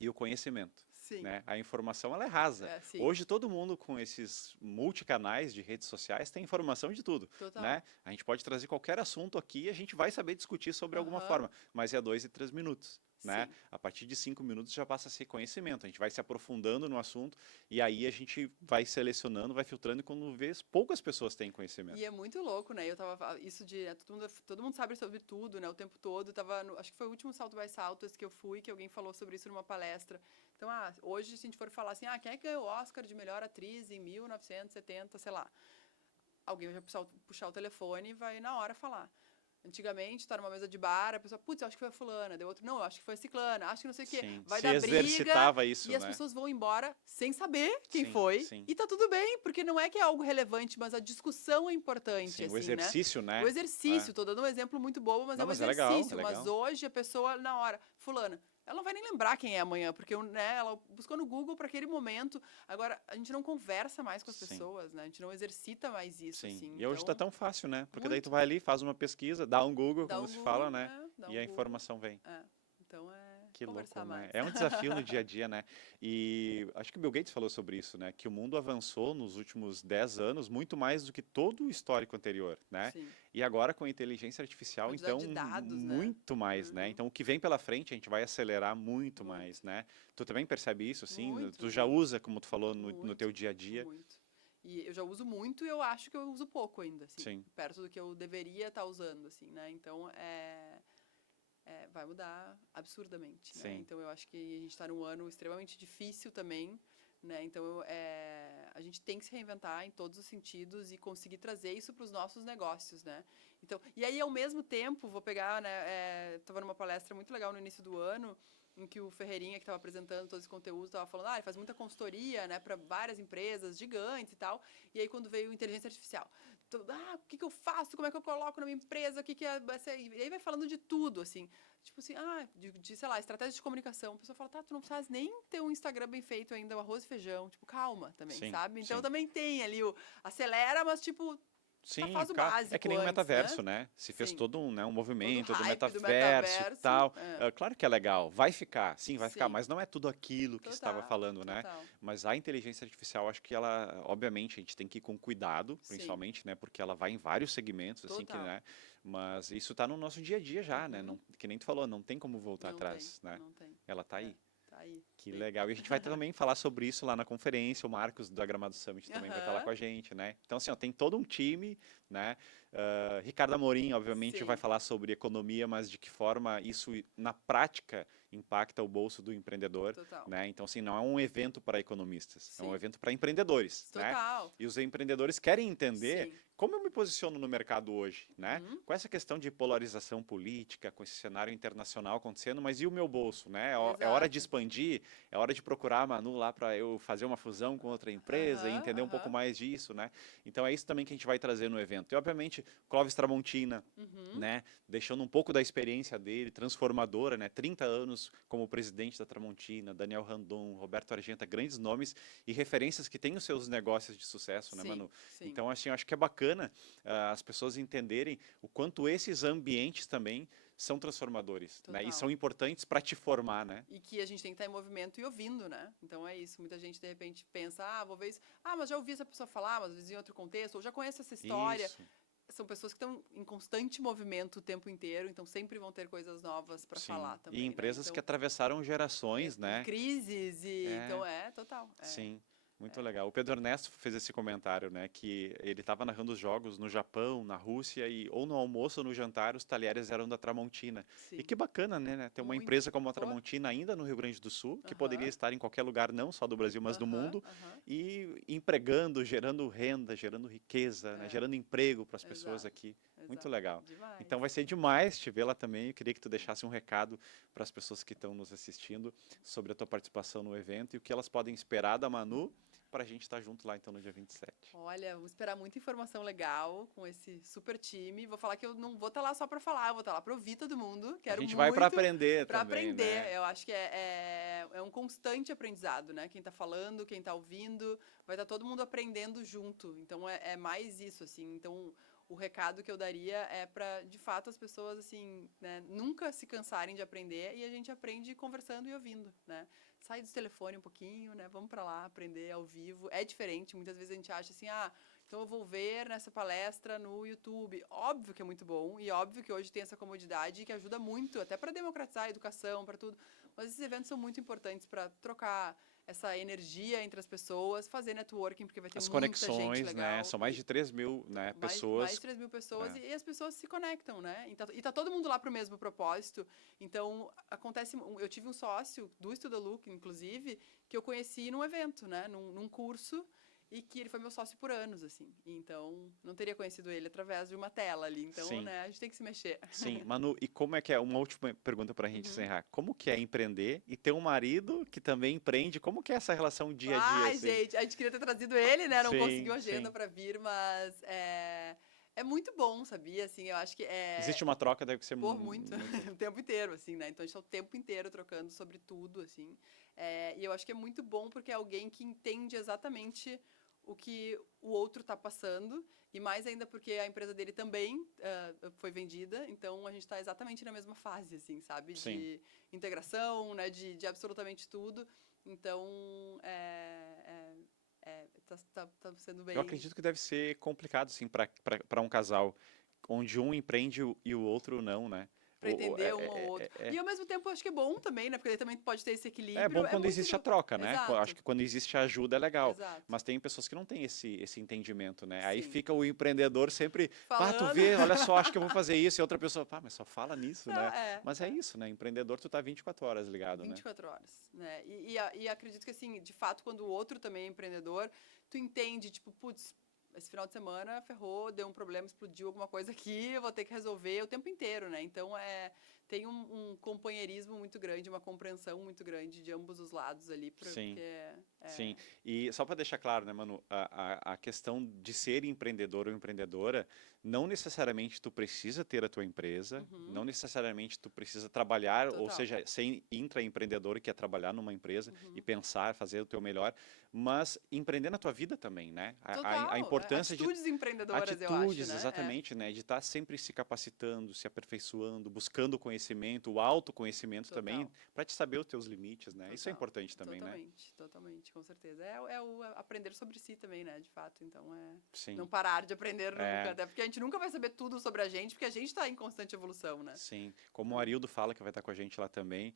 e o conhecimento. Sim. Né? A informação ela é rasa. Sim. Hoje todo mundo com esses multicanais de redes sociais tem informação de tudo. Total. Né? A gente pode trazer qualquer assunto aqui e a gente vai saber discutir sobre alguma forma, mas é 2 e 3 minutos. Né? A partir de 5 minutos já passa a ser conhecimento. A gente vai se aprofundando no assunto e aí a gente vai selecionando, vai filtrando e quando vê, poucas pessoas têm conhecimento. E é muito louco, né? Eu tava isso de todo mundo sabe sobre tudo, né? O tempo todo. Acho que foi o último Salto by Saltos que eu fui, que alguém falou sobre isso numa palestra. Então, hoje se a gente for falar assim, quem é que ganhou o Oscar de melhor atriz em 1970, sei lá. Alguém vai puxar o telefone e vai na hora falar. Antigamente, tá numa mesa de bar, a pessoa, putz, eu acho que foi a fulana, deu outro, não, eu acho que foi a ciclana, acho que não sei o quê. Vai dar briga, isso, e as né? pessoas vão embora sem saber quem foi. E tá tudo bem, porque não é que é algo relevante, mas a discussão é importante, sim, assim, o exercício, né? O exercício, tô dando um exemplo muito bobo, mas não, é um mas exercício. É legal. Mas hoje a pessoa, na hora, fulana, ela não vai nem lembrar quem é amanhã, porque né, ela buscou no Google para aquele momento. Agora, a gente não conversa mais com as pessoas, né? A gente não exercita mais isso, assim. E hoje está tão fácil, né? Porque muito. daí tu vai ali, faz uma pesquisa, dá um Google, como se fala, né? E a informação vem. Então que conversar louco, mais. Né? É um desafio no dia a dia, né? E acho que o Bill Gates falou sobre isso, né? Que o mundo avançou nos últimos 10 anos muito mais do que todo o histórico anterior, né? Sim. E agora com a inteligência artificial, então, de dados, muito mais, né? Então, o que vem pela frente, a gente vai acelerar muito mais, né? Tu também percebe isso, assim? Muito, tu já usa, como tu falou, no teu dia a dia? Muito. E eu já uso muito e eu acho que eu uso pouco ainda, assim. Sim. Perto do que eu deveria estar usando, assim, né? Então, vai mudar absurdamente, né? Então, eu acho que a gente está num ano extremamente difícil também, né? Então, a gente tem que se reinventar em todos os sentidos e conseguir trazer isso para os nossos negócios, né? Então, e aí, ao mesmo tempo, vou pegar, né? Estava numa palestra muito legal no início do ano, em que o Ferreirinha, que estava apresentando todo esse conteúdo, estava falando, ele faz muita consultoria, né, para várias empresas gigantes e tal. E aí, quando veio inteligência artificial, o que eu faço? Como é que eu coloco na minha empresa? O que é... E aí vai falando de tudo, assim. Tipo assim, sei lá, estratégia de comunicação. A pessoa fala, tu não precisa nem ter um Instagram bem feito ainda, o arroz e feijão. Tipo, calma também, sabe? Então, também tem ali acelera, mas tipo... Sim, faz o básico é que nem o antes, metaverso, né? Se fez todo um movimento todo do hype metaverso e tal. Claro que é legal, vai ficar, vai ficar, mas não é tudo aquilo que estava falando, né? Mas a inteligência artificial, acho que ela, obviamente, a gente tem que ir com cuidado, principalmente, né? Porque ela vai em vários segmentos, assim, que, né? Mas isso está no nosso dia a dia já, né? Não, que nem tu falou, não tem como voltar atrás, né? Não tem. Ela está aí. Aí. Que legal. E a gente vai também falar sobre isso lá na conferência. O Marcos da Gramado Summit também vai estar lá com a gente, né? Então, assim, tem todo um time, né? Ricardo Amorim, obviamente, vai falar sobre economia, mas de que forma isso, na prática, impacta o bolso do empreendedor, né? Então, assim, não é um evento para economistas, é um evento para empreendedores, né? E os empreendedores querem entender como eu me posiciono no mercado hoje, né? Com essa questão de polarização política, com esse cenário internacional acontecendo, mas e o meu bolso, né? É hora de expandir, é hora de procurar a Manu lá para eu fazer uma fusão com outra empresa e entender um pouco mais disso, né? Então, é isso também que a gente vai trazer no evento. E, obviamente, Clóvis Tramontina, né? Deixando um pouco da experiência dele, transformadora, né? 30 anos como presidente da Tramontina, Daniel Randon, Roberto Argenta, grandes nomes e referências que têm os seus negócios de sucesso, né, Manu? Então, assim, acho que é bacana as pessoas entenderem o quanto esses ambientes também são transformadores, né? E Total. são importantes para te formar, né? E que a gente tem que estar em movimento e ouvindo, né? Então é isso. Muita gente, de repente, pensa, vou ver isso. Mas já ouvi essa pessoa falar, mas às vezes em outro contexto, ou já conheço essa história. Isso. São pessoas que estão em constante movimento o tempo inteiro, então sempre vão ter coisas novas para Sim. falar também. E empresas né? que atravessaram gerações, né? Crises, então total. Sim. Muito legal. O Pedro Ernesto fez esse comentário, né, que ele estava narrando os jogos no Japão, na Rússia, e ou no almoço ou no jantar os talheres eram da Tramontina. Sim. E que bacana, né, ter uma Muito. empresa como a Tramontina ainda no Rio Grande do Sul, que poderia estar em qualquer lugar, não só do Brasil, mas do mundo, e empregando, gerando renda, gerando riqueza, né, gerando emprego para as pessoas aqui. Muito legal. Demais. Então vai ser demais te ver lá também. Eu queria que tu deixasse um recado para as pessoas que estão nos assistindo sobre a tua participação no evento e o que elas podem esperar da Manu para a gente estar junto lá então no dia 27. Olha, vou esperar muita informação legal com esse super time. Vou falar que eu não vou estar lá só para falar, eu vou estar lá para ouvir todo mundo. Quero a gente muito vai para aprender para também, aprender. né? Eu acho que é um constante aprendizado, né? Quem está falando, quem está ouvindo, vai estar todo mundo aprendendo junto. Então é mais isso, assim. Então o recado que eu daria é para, de fato, as pessoas, assim, né, nunca se cansarem de aprender, e a gente aprende conversando e ouvindo, né? Sai do telefone um pouquinho, né? Vamos para lá aprender ao vivo. É diferente, muitas vezes a gente acha assim, então eu vou ver nessa palestra no YouTube. Óbvio que é muito bom, e óbvio que hoje tem essa comodidade que ajuda muito, até para democratizar a educação, para tudo. Mas esses eventos são muito importantes para trocar essa energia entre as pessoas, fazer networking, porque vai ter as muita conexões, gente legal. né? São mais de 3 mil, né, pessoas. Mais de 3 mil pessoas, e as pessoas se conectam, né? E tá todo mundo lá para o mesmo propósito. Então, acontece... Eu tive um sócio do Estudaluc, inclusive, que eu conheci num evento, né? Num curso, e que ele foi meu sócio por anos, assim. Então, não teria conhecido ele através de uma tela ali. Então, Sim. né, a gente tem que se mexer. Sim, Manu, e como é que é? Uma última pergunta para a gente encerrar. Como que é empreender e ter um marido que também empreende? Como que é essa relação dia a dia, assim? Gente, a gente queria ter trazido ele, né? Não Sim, conseguiu agenda sim. para vir, mas é muito bom, sabia? Assim, eu acho que Existe uma troca, deve ser muito. O tempo inteiro, assim, né? Então a gente tá o tempo inteiro trocando sobre tudo, assim. E eu acho que é muito bom porque é alguém que entende exatamente o que o outro tá passando, e mais ainda porque a empresa dele também foi vendida, então a gente tá exatamente na mesma fase, assim, sabe? Sim. De integração, né? De absolutamente tudo. Então, tá sendo bem... Eu acredito que deve ser complicado, assim, para um casal, onde um empreende e o outro não, né? Pra entender um ao outro. E ao mesmo tempo, eu acho que é bom também, né? Porque ele também pode ter esse equilíbrio. É bom quando muito existe a troca, né? Exato. Acho que quando existe a ajuda é legal. Exato. Mas tem pessoas que não têm esse entendimento, né? Aí Sim. fica o empreendedor sempre, Falando. tu vê, olha só, acho que eu vou fazer isso. E outra pessoa, mas só fala nisso, Não, né? Mas é isso, né? Empreendedor, tu tá 24 horas ligado, 24 horas, né? E acredito que, assim, de fato, quando o outro também é empreendedor, tu entende, tipo, putz, esse final de semana ferrou, deu um problema, explodiu alguma coisa aqui, eu vou ter que resolver o tempo inteiro, né? Então, tem um companheirismo muito grande, uma compreensão muito grande de ambos os lados ali. Sim, sim. E só para deixar claro, né, Manu, a questão de ser empreendedor ou empreendedora, não necessariamente tu precisa ter a tua empresa, não necessariamente tu precisa trabalhar, ou seja, ser intraempreendedor, que é trabalhar numa empresa e pensar, fazer o teu melhor, mas empreender na tua vida também, né? A importância atitudes empreendedoras, eu acho, atitudes, né? exatamente, né? De estar sempre se capacitando, se aperfeiçoando, buscando conhecimento, o autoconhecimento também, para te saber os teus limites, né? Isso é importante também, né? Totalmente, com certeza. É o aprender sobre si também, né? De fato, então Sim. Não parar de aprender nunca, até porque a gente nunca vai saber tudo sobre a gente, porque a gente está em constante evolução, né? Sim, como o Arildo fala, que vai estar com a gente lá também,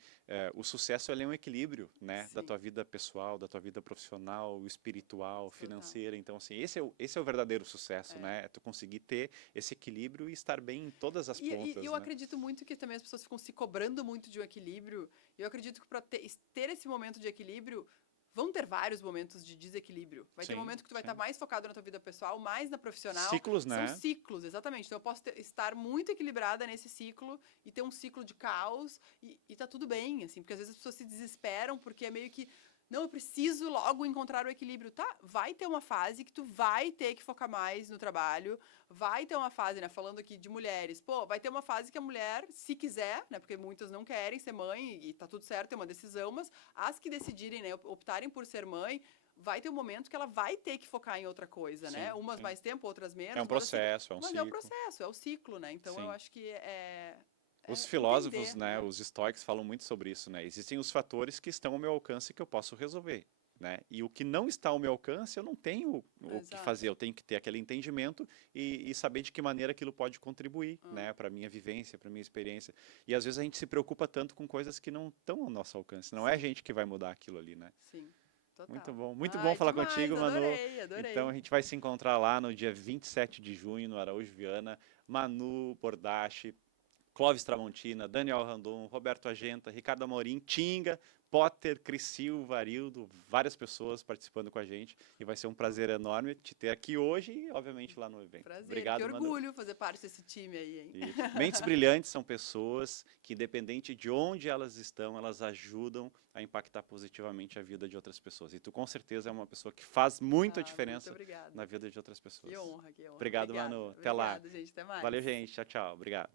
o sucesso ele é um equilíbrio, né? Da tua vida pessoal, da tua vida profissional, espiritual, financeira, então assim, esse é o verdadeiro sucesso, né? É tu conseguir ter esse equilíbrio e estar bem em todas as pontas, E eu né? acredito muito que também as pessoas ficam se cobrando muito de um equilíbrio, e eu acredito que para ter esse momento de equilíbrio, vão ter vários momentos de desequilíbrio. Vai ter um momento que tu vai estar mais focado na tua vida pessoal, mais na profissional. Ciclos, né? São ciclos, exatamente. Então eu posso estar muito equilibrada nesse ciclo e ter um ciclo de caos e tá tudo bem, assim, porque às vezes as pessoas se desesperam porque é meio que não, eu preciso logo encontrar o equilíbrio. Tá, vai ter uma fase que tu vai ter que focar mais no trabalho, vai ter uma fase, né, falando aqui de mulheres, vai ter uma fase que a mulher, se quiser, né, porque muitas não querem ser mãe e tá tudo certo, é uma decisão, mas as que decidirem, né, optarem por ser mãe, vai ter um momento que ela vai ter que focar em outra coisa, né? Umas mais tempo, outras menos. É um processo, é um ciclo. Mas é o processo, é o ciclo, né? Então eu acho que Os filósofos, entender, né, os estoicos falam muito sobre isso, né? Existem os fatores que estão ao meu alcance que eu posso resolver, né? E o que não está ao meu alcance, eu não tenho o que Exato. fazer. Eu tenho que ter aquele entendimento e saber de que maneira aquilo pode contribuir, né, para minha vivência, para minha experiência. E às vezes a gente se preocupa tanto com coisas que não estão ao nosso alcance. Não é a gente que vai mudar aquilo ali, né? Sim, Muito total. bom. Muito bom falar Demais, contigo, Manu. adorei, adorei. Então a gente vai se encontrar lá no dia 27 de junho, no Araújo Viana. Manu Bordache, Clóvis Tramontina, Daniel Randon, Roberto Agenta, Ricardo Amorim, Tinga, Potter, Cris Silva, Arildo, várias pessoas participando com a gente. E vai ser um prazer enorme te ter aqui hoje e, obviamente, lá no evento. Prazer, Obrigado, que Manu. orgulho fazer parte desse time aí, hein? Isso. Mentes brilhantes são pessoas que, independente de onde elas estão, elas ajudam a impactar positivamente a vida de outras pessoas. E tu, com certeza, é uma pessoa que faz muita diferença na vida de outras pessoas. Que honra, que honra. Obrigado, Obrigada. Manu. Até lá. Obrigada, gente. Até mais. Valeu, gente. Tchau, tchau. Obrigado.